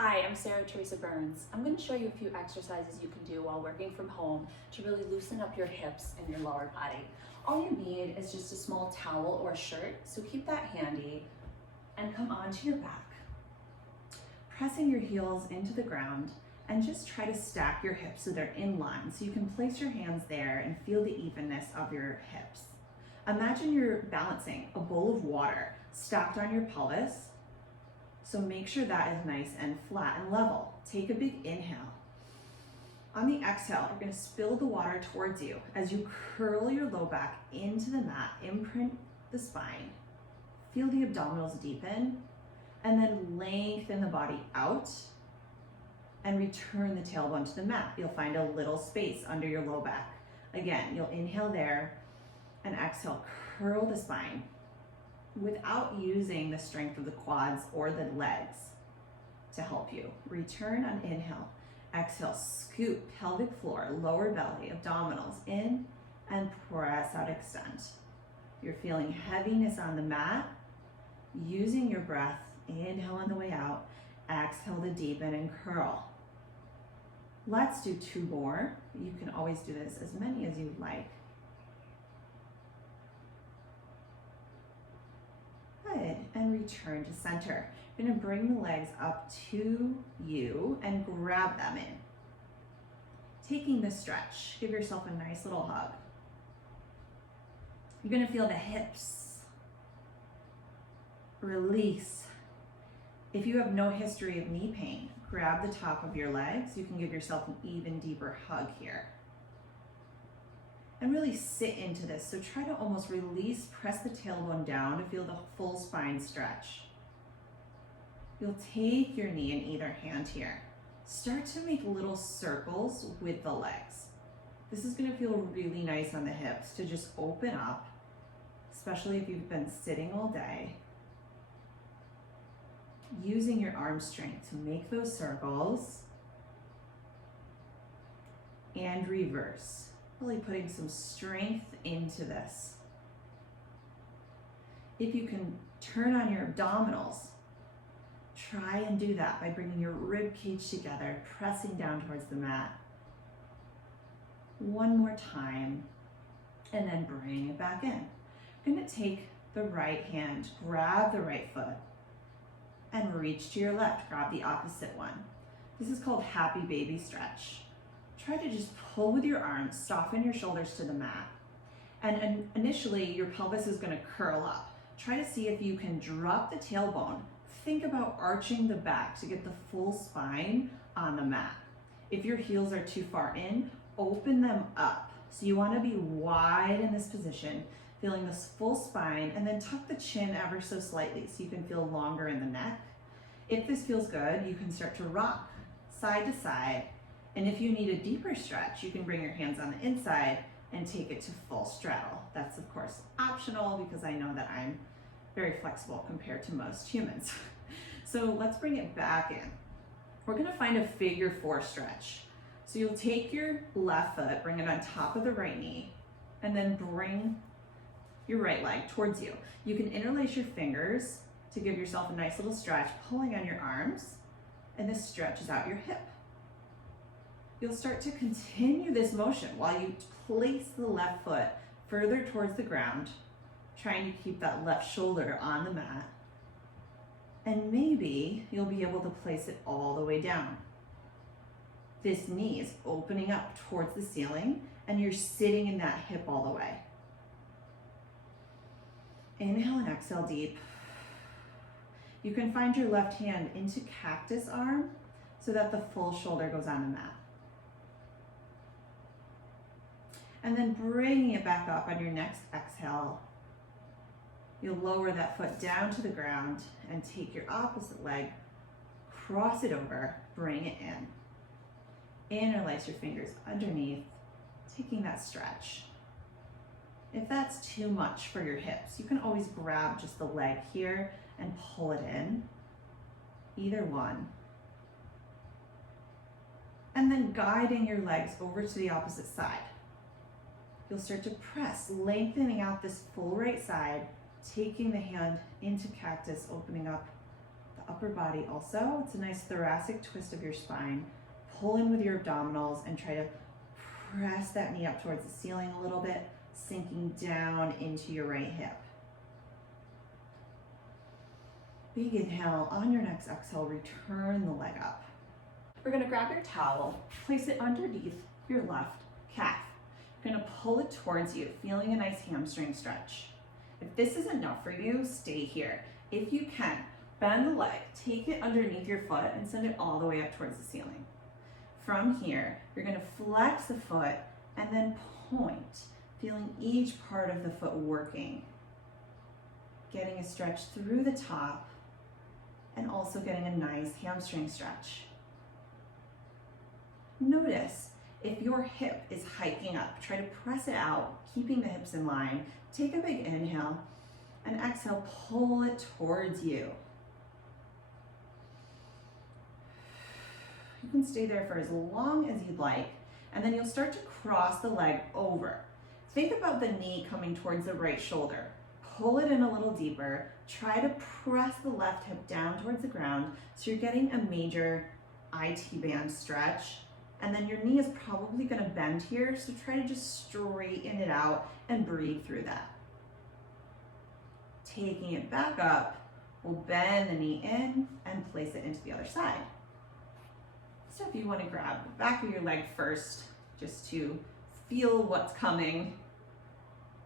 Hi, I'm Sarah Teresa Burns. I'm going to show you a few exercises you can do while working from home to really loosen up your hips and your lower body. All you need is just a small towel or shirt, so keep that handy and come onto your back. Pressing your heels into the ground and just try to stack your hips so they're in line, so you can place your hands there and feel the evenness of your hips. Imagine you're balancing a bowl of water stacked on your pelvis. So make sure that is nice and flat and level. Take a big inhale. On the exhale, you're going to spill the water towards you as you curl your low back into the mat, imprint the spine, feel the abdominals deepen, and then lengthen the body out and return the tailbone to the mat. You'll find a little space under your low back. Again, you'll inhale there and exhale, curl the spine, without using the strength of the quads or the legs to help you. Return on inhale. Exhale, scoop pelvic floor, lower belly, abdominals in, and press out, extend. You're feeling heaviness on the mat. Using your breath, inhale on the way out, exhale to deepen and curl. Let's do 2 more. You can always do this as many as you'd like. Good, and return to center. You're gonna bring the legs up to you and grab them in. Taking the stretch, give yourself a nice little hug. You're gonna feel the hips release. If you have no history of knee pain, grab the top of your legs. You can give yourself an even deeper hug here. And really sit into this. So try to almost release, press the tailbone down to feel the full spine stretch. You'll take your knee in either hand here. Start to make little circles with the legs. This is gonna feel really nice on the hips to just open up, especially if you've been sitting all day. Using your arm strength to make those circles and reverse. Really putting some strength into this. If you can turn on your abdominals, try and do that by bringing your rib cage together, pressing down towards the mat. One more time, and then bring it back in. You're gonna take the right hand, grab the right foot, and reach to your left, grab the opposite one. This is called happy baby stretch. Try to just pull with your arms, soften your shoulders to the mat. And initially, your pelvis is gonna curl up. Try to see if you can drop the tailbone. Think about arching the back to get the full spine on the mat. If your heels are too far in, open them up. So you wanna be wide in this position, feeling this full spine, and then tuck the chin ever so slightly so you can feel longer in the neck. If this feels good, you can start to rock side to side. And if you need a deeper stretch, you can bring your hands on the inside and take it to full straddle. That's of course optional because I know that I'm very flexible compared to most humans. So let's bring it back in. We're gonna find a figure 4 stretch. So you'll take your left foot, bring it on top of the right knee, and then bring your right leg towards you. You can interlace your fingers to give yourself a nice little stretch, pulling on your arms, and this stretches out your hip. You'll start to continue this motion while you place the left foot further towards the ground, trying to keep that left shoulder on the mat. And maybe you'll be able to place it all the way down. This knee is opening up towards the ceiling and you're sitting in that hip all the way. Inhale and exhale deep. You can find your left hand into cactus arm so that the full shoulder goes on the mat. And then bringing it back up on your next exhale, you'll lower that foot down to the ground and take your opposite leg, cross it over, bring it in. Interlace your fingers underneath, taking that stretch. If that's too much for your hips, you can always grab just the leg here and pull it in, either one. And then guiding your legs over to the opposite side. You'll start to press, lengthening out this full right side, taking the hand into cactus, opening up the upper body also. It's a nice thoracic twist of your spine. Pull in with your abdominals and try to press that knee up towards the ceiling a little bit, sinking down into your right hip. Big inhale. On your next exhale, return the leg up. We're gonna grab your towel, place it underneath your left calf. You're gonna pull it towards you, feeling a nice hamstring stretch. If this is enough for you, stay here. If you can, bend the leg, take it underneath your foot and send it all the way up towards the ceiling. From here, you're gonna flex the foot and then point, feeling each part of the foot working. Getting a stretch through the top and also getting a nice hamstring stretch. Notice if your hip is hiking up, try to press it out, keeping the hips in line. Take a big inhale and exhale, pull it towards you. You can stay there for as long as you'd like, and then you'll start to cross the leg over. Think about the knee coming towards the right shoulder. Pull it in a little deeper. Try to press the left hip down towards the ground so you're getting a major IT band stretch. And then your knee is probably going to bend here, so try to just straighten it out and breathe through that. Taking it back up, we'll bend the knee in and place it into the other side. So if you want to grab the back of your leg first, just to feel what's coming,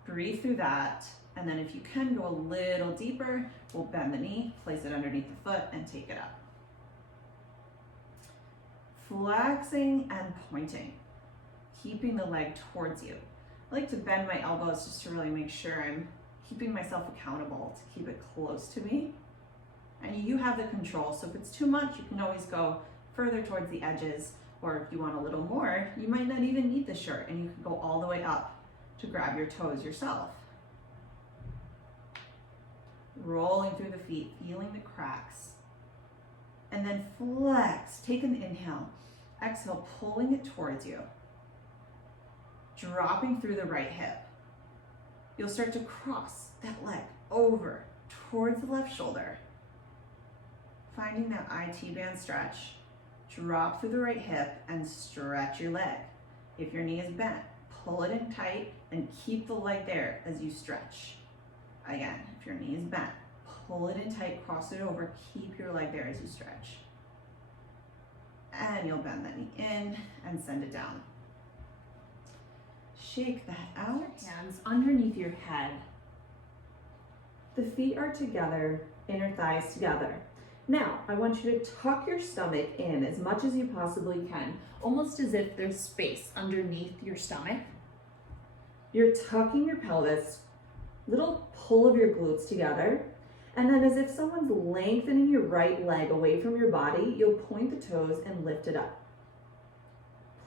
breathe through that. And then if you can go a little deeper, we'll bend the knee, place it underneath the foot and take it up. Flexing and pointing, keeping the leg towards you. I like to bend my elbows just to really make sure I'm keeping myself accountable to keep it close to me. And you have the control, so if it's too much, you can always go further towards the edges, or if you want a little more, you might not even need the shirt and you can go all the way up to grab your toes yourself. Rolling through the feet, feeling the cracks. And then flex, take an inhale. Exhale, pulling it towards you. Dropping through the right hip. You'll start to cross that leg over towards the left shoulder. Finding that IT band stretch. Drop through the right hip and stretch your leg. If your knee is bent, pull it in tight and keep the leg there as you stretch. Again, if your knee is bent, pull it in tight, cross it over, keep your leg there as you stretch. And you'll bend that knee in and send it down. Shake that out. Hands underneath your head. The feet are together, inner thighs together. Now, I want you to tuck your stomach in as much as you possibly can, almost as if there's space underneath your stomach. You're tucking your pelvis, little pull of your glutes together, and then as if someone's lengthening your right leg away from your body, you'll point the toes and lift it up.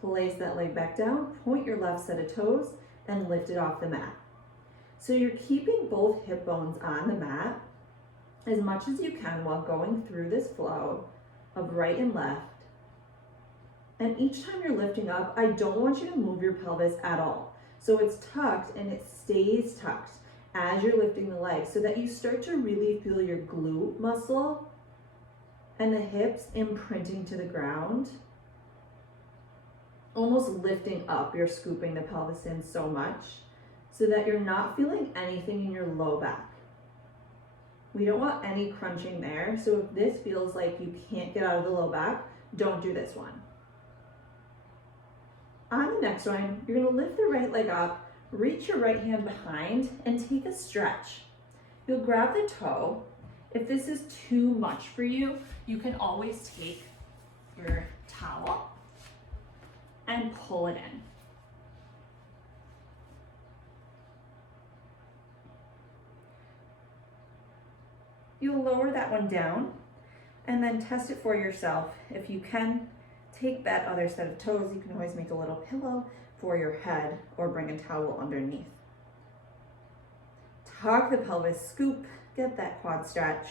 Place that leg back down, point your left set of toes, and lift it off the mat. So you're keeping both hip bones on the mat as much as you can while going through this flow of right and left. And each time you're lifting up, I don't want you to move your pelvis at all. So it's tucked and it stays tucked as you're lifting the leg so that you start to really feel your glute muscle and the hips imprinting to the ground, almost lifting up. You're scooping the pelvis in so much so that you're not feeling anything in your low back. We don't want any crunching there. So if this feels like you can't get out of the low back, don't do this one. On the next one, you're gonna lift the right leg up, reach your right hand behind and take a stretch. You'll grab the toe. If this is too much for you, you can always take your towel and pull it in. You'll lower that one down and then test it for yourself. If you can, take that other set of toes. You can always make a little pillow for your head or bring a towel underneath. Tuck the pelvis, scoop, get that quad stretch.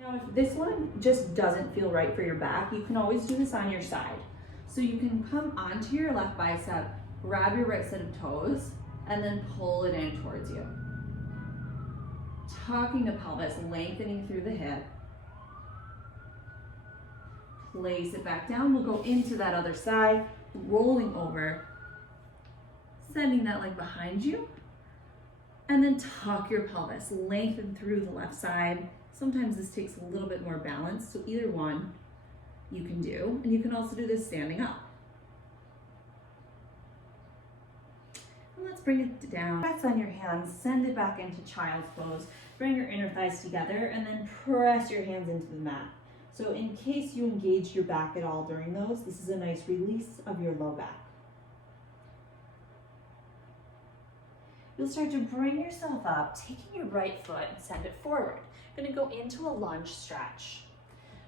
Now, if this one just doesn't feel right for your back, you can always do this on your side. So you can come onto your left bicep, grab your right set of toes, and then pull it in towards you. Tucking the pelvis, lengthening through the hip. Place it back down. We'll go into that other side, rolling over, sending that leg behind you, and then tuck your pelvis, lengthen through the left side. Sometimes this takes a little bit more balance, so either one you can do, and you can also do this standing up. And let's bring it down. Press on your hands, send it back into child's pose. Bring your inner thighs together and then press your hands into the mat. So in case you engage your back at all during those, this is a nice release of your low back. You'll start to bring yourself up, taking your right foot and send it forward. You're gonna go into a lunge stretch.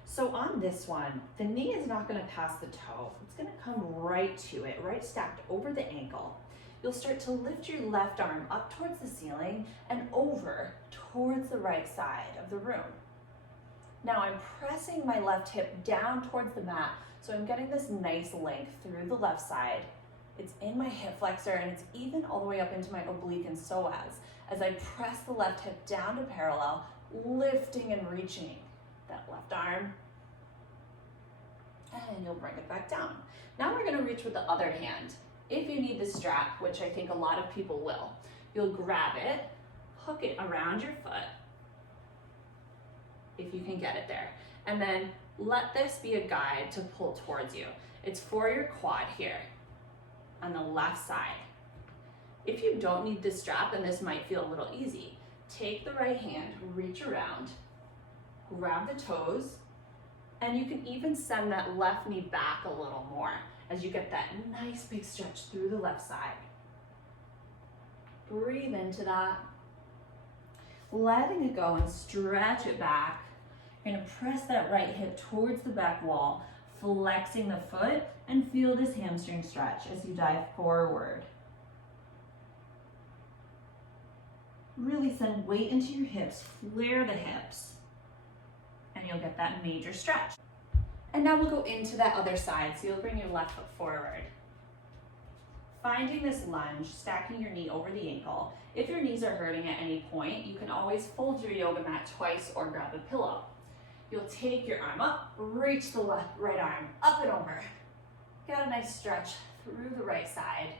So on this one, the knee is not gonna pass the toe. It's gonna come right to it, right stacked over the ankle. You'll start to lift your left arm up towards the ceiling and over towards the right side of the room. Now I'm pressing my left hip down towards the mat, so I'm getting this nice length through the left side. It's in my hip flexor and it's even all the way up into my oblique and psoas as I press the left hip down to parallel, lifting and reaching that left arm. And you'll bring it back down. Now we're gonna reach with the other hand. If you need the strap, which I think a lot of people will, you'll grab it, hook it around your foot, if you can get it there. And then let this be a guide to pull towards you. It's for your quad here on the left side. If you don't need this strap, and this might feel a little easy, take the right hand, reach around, grab the toes, and you can even send that left knee back a little more as you get that nice big stretch through the left side. Breathe into that. Letting it go and stretch it back. You're gonna press that right hip towards the back wall, flexing the foot, and feel this hamstring stretch as you dive forward. Really send weight into your hips, flare the hips, and you'll get that major stretch. And now we'll go into that other side, so you'll bring your left foot forward. Finding this lunge, stacking your knee over the ankle. If your knees are hurting at any point, you can always fold your yoga mat twice or grab a pillow. You'll take your arm up, reach the right arm up and over. Get a nice stretch through the right side.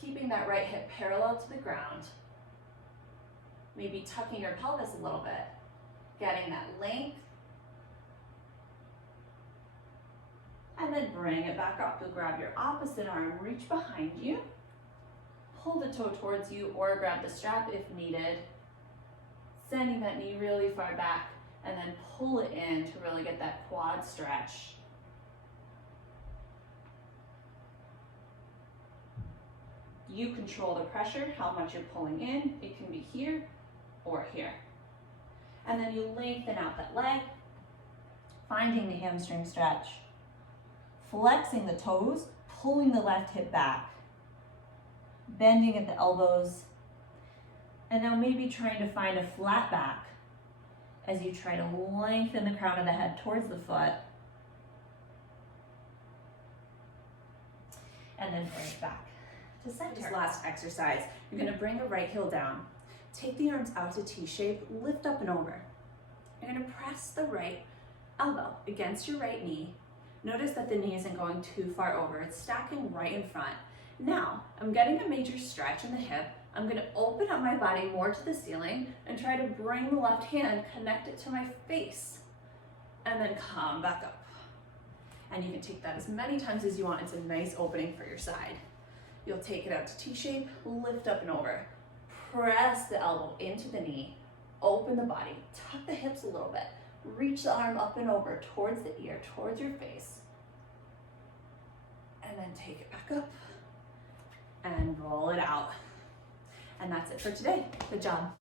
Keeping that right hip parallel to the ground. Maybe tucking your pelvis a little bit. Getting that length. And then bring it back up. You'll grab your opposite arm, reach behind you. Pull the toe towards you or grab the strap if needed. Sending that knee really far back and then pull it in to really get that quad stretch. You control the pressure, how much you're pulling in. It can be here or here. And then you lengthen out that leg, finding the hamstring stretch. Flexing the toes, pulling the left hip back, bending at the elbows, and now maybe trying to find a flat back as you try to lengthen the crown of the head towards the foot, and then bring it back to center. This last exercise, you're gonna bring the right heel down, take the arms out to T-shape, lift up and over. You're gonna press the right elbow against your right knee. Notice that the knee isn't going too far over. It's stacking right in front. Now, I'm getting a major stretch in the hip. I'm gonna open up my body more to the ceiling and try to bring the left hand, connect it to my face, and then come back up. And you can take that as many times as you want. It's a nice opening for your side. You'll take it out to T-shape, lift up and over. Press the elbow into the knee, open the body, tuck the hips a little bit. Reach the arm up and over towards the ear, towards your face. And then take it back up and roll it out. And that's it for today. Good job.